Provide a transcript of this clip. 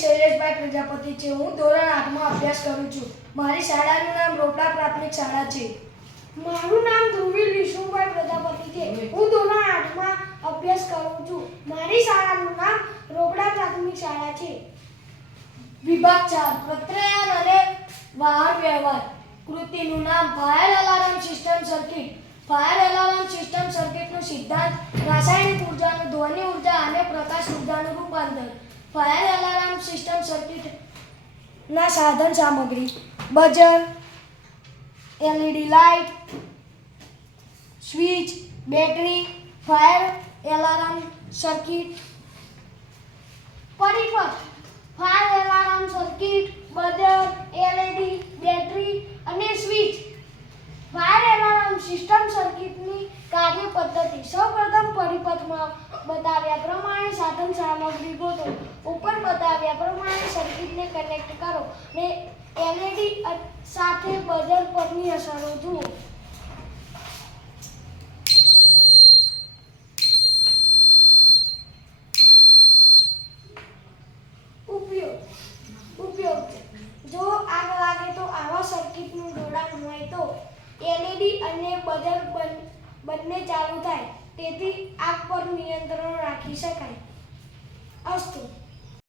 શૈલેષભાઈ પ્રજાપતિ છે. હું ધોરણ 8માં અભ્યાસ કરું છું. મારી શાળાનું નામ રોપડા પ્રાથમિક શાળા છે. મારું નામ ધ્રુવીલ વિષ્ણુભાઈ પ્રજાપતિ છે. હું ધોરણ 8માં અભ્યાસ કરું છું. મારી શાળાનું નામ રોપડા પ્રાથમિક શાળા છે. વિભાગ 4 પ્રત્યયન અને વાહન વ્યવહાર. કૃતિનું નામ fire alarm system circuit. Fire alarm system સર્કિટનો સિદ્ધાંત રાસાયણિક ઉર્જાનું ધ્વનિ ઉર્જા અને પ્રકાશ ઉર્જાનું રૂપાંતર. ફાયર એલાર્મ સિસ્ટમ સર્કિટના સાધન સામગ્રી: buzzer, LED light, switch, battery. Fire alarm circuit પરિપથ: fire alarm circuit, buzzer, LED, battery અને સ્વિચ. ફાયર એલાર્મ સિસ્ટમ સર્કિટની કાર્ય પદ્ધતિ: સૌપ્રથમ પરિપથમાં બતાવ્યા પ્રમાણે સાધન સામગ્રી ગોઠવો. ઉપર બતાવ્યા પ્રમાણે સર્કિટને કનેક્ટ કરો અને LED સાથે બઝર પરની અસરો જુઓ. ઉપયોગ: જો આગ લાગે તો આવા સર્કિટનું જોડાણ હોય તો LED અને બઝર બંને ચાલુ થાય, તેથી આગ પર નિયંત્રણ રાખી શકાય. અસ્તુ.